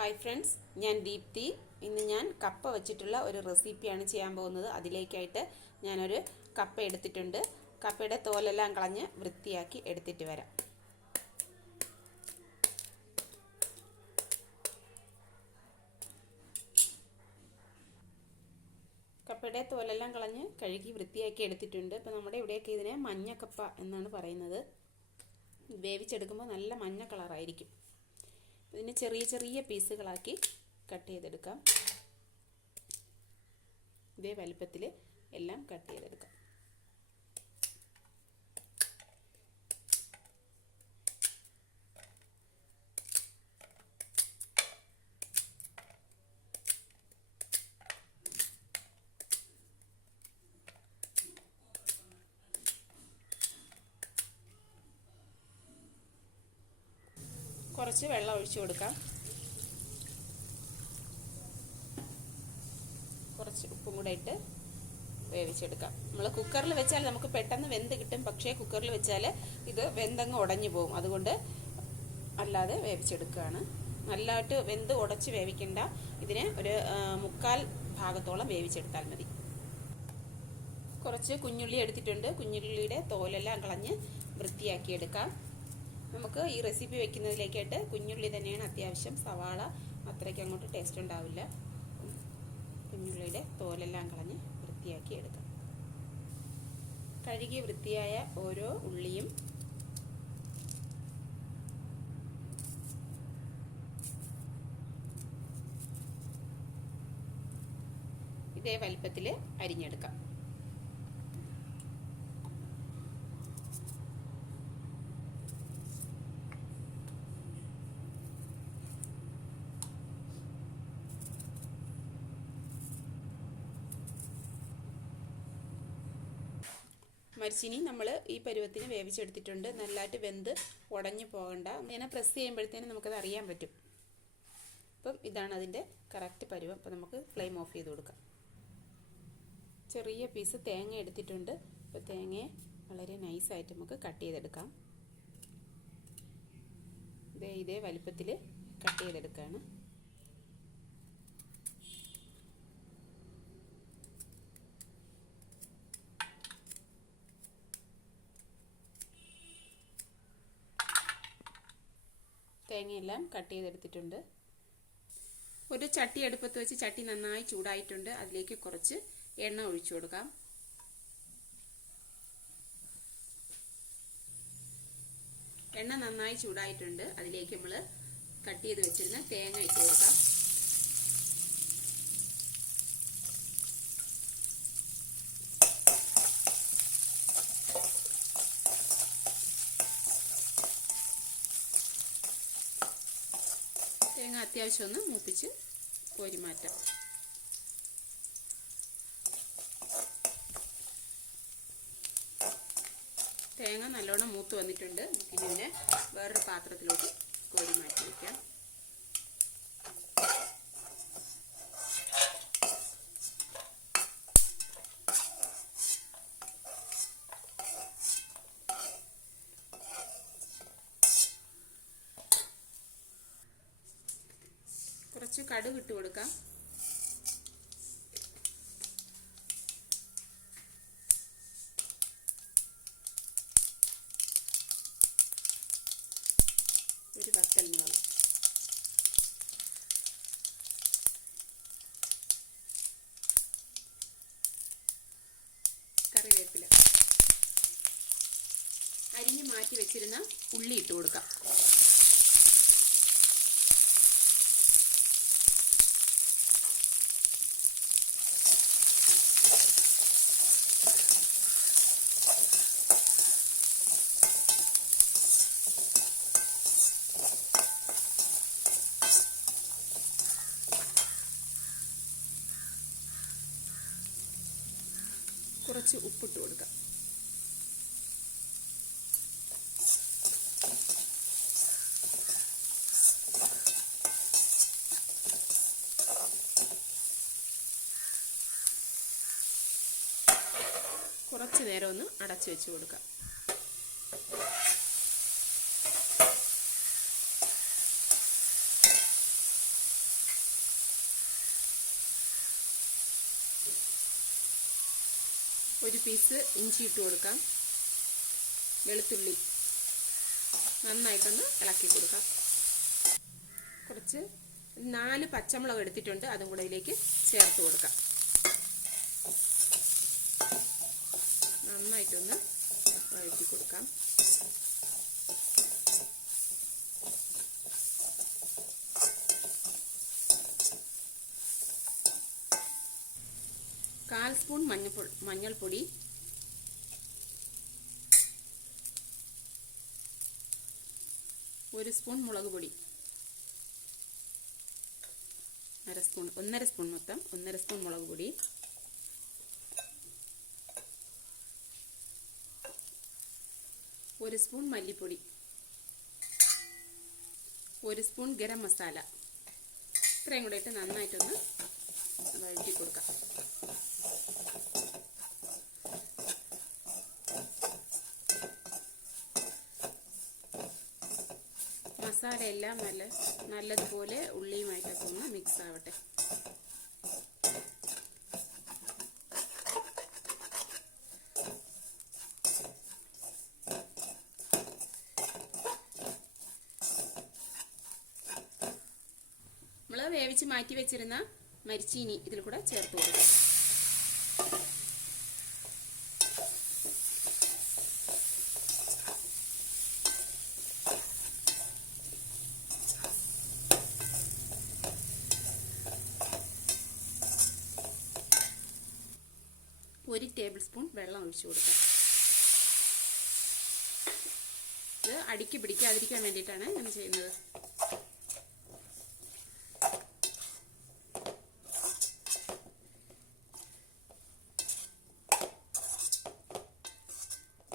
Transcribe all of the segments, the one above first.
Hi friends, ഞാൻ ദീപ്തി. ഇന്ന് ഞാൻ കപ്പ വെച്ചിട്ടുള്ള ഒരു റെസിപ്പിയാണ് ചെയ്യാൻ പോകുന്നത്. അതിലേക്കായിട്ട് ഞാനൊരു കപ്പ എടുത്തിട്ടുണ്ട്. കപ്പയുടെ തോലെല്ലാം കളഞ്ഞ് വൃത്തിയാക്കി എടുത്തിട്ട് വരാം. കപ്പയുടെ തോലെല്ലാം കളഞ്ഞ് കഴുകി വൃത്തിയാക്കി എടുത്തിട്ടുണ്ട്. ഇപ്പോൾ നമ്മുടെ ഇവിടെയൊക്കെ ഇതിനെ മഞ്ഞക്കപ്പ എന്നാണ് പറയുന്നത്. വേവിച്ചെടുക്കുമ്പോൾ നല്ല മഞ്ഞ കളറായിരിക്കും. ഇതിന് ചെറിയ ചെറിയ പീസുകളാക്കി കട്ട് ചെയ്തെടുക്കാം. ഇതേ വലുപ്പത്തിൽ എല്ലാം കട്ട് ചെയ്തെടുക്കാം. കുറച്ച് വെള്ളം ഒഴിച്ചു കൊടുക്കാം. കുറച്ച് ഉപ്പും കൂടെ ഇട്ട് വേവിച്ചെടുക്കാം. നമ്മൾ കുക്കറിൽ വെച്ചാൽ നമുക്ക് പെട്ടെന്ന് വെന്ത് കിട്ടും. പക്ഷേ കുക്കറിൽ വെച്ചാൽ ഇത് വെന്തങ്ങ് ഉടഞ്ഞു പോകും. അതുകൊണ്ട് അല്ലാതെ വേവിച്ചെടുക്കുകയാണ്. നല്ലതായിട്ട് വെന്ത് ഉടച്ച് വേവിക്കണ്ട. ഇതിനെ ഒരു 1/4 ഭാഗത്തോളം വേവിച്ചെടുത്താൽ മതി. കുറച്ച് കുഞ്ഞുള്ളി എടുത്തിട്ടുണ്ട്. കുഞ്ഞുള്ളിയുടെ തോലെല്ലാം കളഞ്ഞ് വൃത്തിയാക്കിയെടുക്കാം. നമുക്ക് ഈ റെസിപ്പി വെക്കുന്നതിലേക്കായിട്ട് കുഞ്ഞുള്ളി തന്നെയാണ് അത്യാവശ്യം. സവാള അത്രയ്ക്ക് അങ്ങോട്ട് ടേസ്റ്റ് ഉണ്ടാവില്ല. കുഞ്ഞുള്ളിയുടെ തോലെല്ലാം കളഞ്ഞ് വൃത്തിയാക്കി എടുക്കാം. കഴുകി വൃത്തിയായ ഓരോ ഉള്ളിയും ഇതേ വലുപ്പത്തിൽ അരിഞ്ഞെടുക്കാം. മരിച്ചിനി നമ്മൾ ഈ പരുവത്തിന് വേവിച്ചെടുത്തിട്ടുണ്ട്. നല്ലതായിട്ട് വെന്ത് ഉടഞ്ഞു പോകണ്ട. ഇങ്ങനെ പ്രസ് ചെയ്യുമ്പോഴത്തേനും നമുക്കത് അറിയാൻ പറ്റും. അപ്പം ഇതാണ് അതിൻ്റെ കറക്റ്റ് പരുവം. അപ്പം നമുക്ക് ഫ്ലെയിം ഓഫ് ചെയ്ത് കൊടുക്കാം. ചെറിയ പീസ് തേങ്ങ എടുത്തിട്ടുണ്ട്. അപ്പോൾ തേങ്ങയെ വളരെ നൈസായിട്ട് നമുക്ക് കട്ട് ചെയ്തെടുക്കാം. ഇതേ വലുപ്പത്തിൽ കട്ട് ചെയ്തെടുക്കുകയാണ്. തേങ്ങയെല്ലാം കട്ട് ചെയ്തെടുത്തിട്ടുണ്ട്. ഒരു ചട്ടി അടുപ്പത്ത് വെച്ച് ചട്ടി നന്നായി ചൂടായിട്ടുണ്ട്. അതിലേക്ക് കുറച്ച് എണ്ണ ഒഴിച്ചു കൊടുക്കാം. എണ്ണ നന്നായി ചൂടായിട്ടുണ്ട്. അതിലേക്ക് നമ്മൾ കട്ട് ചെയ്ത് വെച്ചിരുന്ന തേങ്ങ ഇട്ട് കൊടുക്കാം. തേങ്ങ അത്യാവശ്യം ഒന്ന് മൂപ്പിച്ച് കോരി മാറ്റാം. തേങ്ങ നല്ലോണം മൂത്ത് വന്നിട്ടുണ്ട്. ഇതിനെ വേറൊരു പാത്രത്തിലോട്ട് കോരി മാറ്റി വയ്ക്കാം. കുറച്ച് കടുക് ഇട്ട് കൊടുക്കാം. ഒരു വറ്റൽമുളക്, കറിവേപ്പില, അരിഞ്ഞ് മാറ്റി വെച്ചിരുന്ന ഉള്ളി ഇട്ട് കൊടുക്കാം. കുറച്ച് ഉപ്പിട്ട് കൊടുക്കാം. കുറച്ച് നേരം ഒന്ന് അടച്ചു വെച്ച് കൊടുക്കാം. ഒരു പീസ് ഇഞ്ചി ഇട്ട് കൊടുക്കാം. വെളുത്തുള്ളി നന്നായിട്ടൊന്ന് ഇളക്കി കൊടുക്കാം. കുറച്ച് 4 പച്ചമുളക് എടുത്തിട്ടുണ്ട്, അതും കൂടെ ഇതിലേക്ക് ചേർത്ത് കൊടുക്കാം. നന്നായിട്ടൊന്ന് വഴറ്റി കൊടുക്കാം. കാൽ സ്പൂൺ മഞ്ഞൾപ്പൊടി, 1 സ്പൂൺ മുളക് പൊടി, 1.5 സ്പൂൺ മൊത്തം 1.5 സ്പൂൺ മുളക് പൊടി, 1 സ്പൂൺ മല്ലിപ്പൊടി, 1 സ്പൂൺ ഗരം മസാല. ഇത്രയും കൂടെ ഇട്ട് നന്നായിട്ടൊന്ന് വഴറ്റി കൊടുക്കാം. മസാല എല്ലാം നല്ലതുപോലെ ഉള്ളിയുമായിട്ടൊക്കെ ഒന്ന് മിക്സ് ആവട്ടെ. നമ്മൾ വേവിച്ച് മാറ്റി വെച്ചിരുന്ന മരിച്ചീനി ഇതിൽ കൂടെ ചേർത്ത് കൊടുക്കാം. ഒരു ടേബിൾ സ്പൂൺ വെള്ളം ഒഴിച്ചു കൊടുക്കാം. ഇത് അടിക്ക് പിടിക്കാതിരിക്കാൻ വേണ്ടിയിട്ടാണ് ഞാൻ ചെയ്യുന്നത്.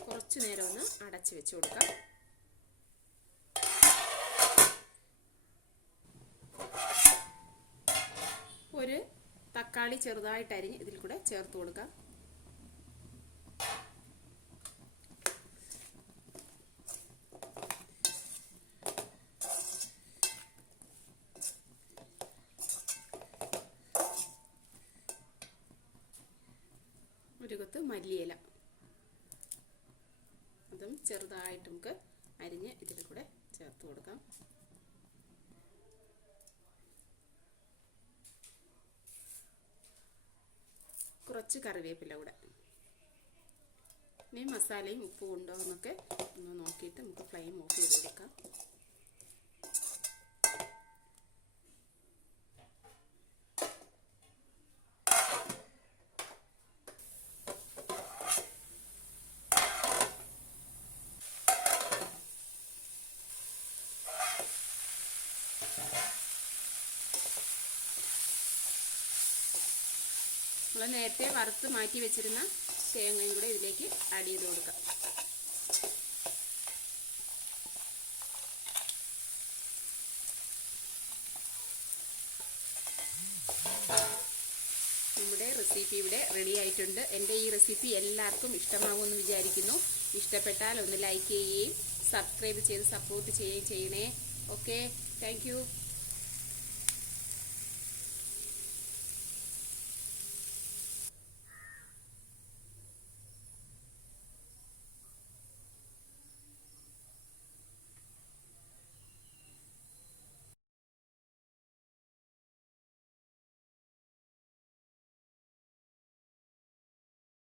കുറച്ചു നേരം ഒന്ന് അടച്ചു വെച്ച് കൊടുക്കാം. ഒരു തക്കാളി ചെറുതായിട്ട് അരിഞ്ഞ് ഇതിൽ കൂടെ ചേർത്ത് കൊടുക്കാം. ഒരു കൊത്ത് മല്ലിയില അതും ചെറുതായിട്ട് നമുക്ക് അരിഞ്ഞ് ഇതിൽ കൂടെ ചേർത്ത് കൊടുക്കാം. കുറച്ച് കറിവേപ്പില കൂടെ. ഇനി മസാലയും ഉപ്പും ഉണ്ടോ എന്നൊക്കെ ഒന്ന് നോക്കിയിട്ട് നമുക്ക് ഫ്ലെയിം ഓഫ് ചെയ്ത് കൊടുക്കാം. നമ്മൾ നേരത്തെ വറുത്ത് മാറ്റി വെച്ചിരുന്ന തേങ്ങയും കൂടെ ഇതിലേക്ക് ആഡ് ചെയ്ത് കൊടുക്കാം. നമ്മുടെ റെസിപ്പി ഇവിടെ റെഡി ആയിട്ടുണ്ട്. എൻ്റെ ഈ റെസിപ്പി എല്ലാവർക്കും ഇഷ്ടമാകുമെന്ന് വിചാരിക്കുന്നു. ഇഷ്ടപ്പെട്ടാൽ ഒന്ന് ലൈക്ക് ചെയ്യുകയും സബ്സ്ക്രൈബ് ചെയ്ത് സപ്പോർട്ട് ചെയ്യുകയും ചെയ്യണേ. Okay, thank you.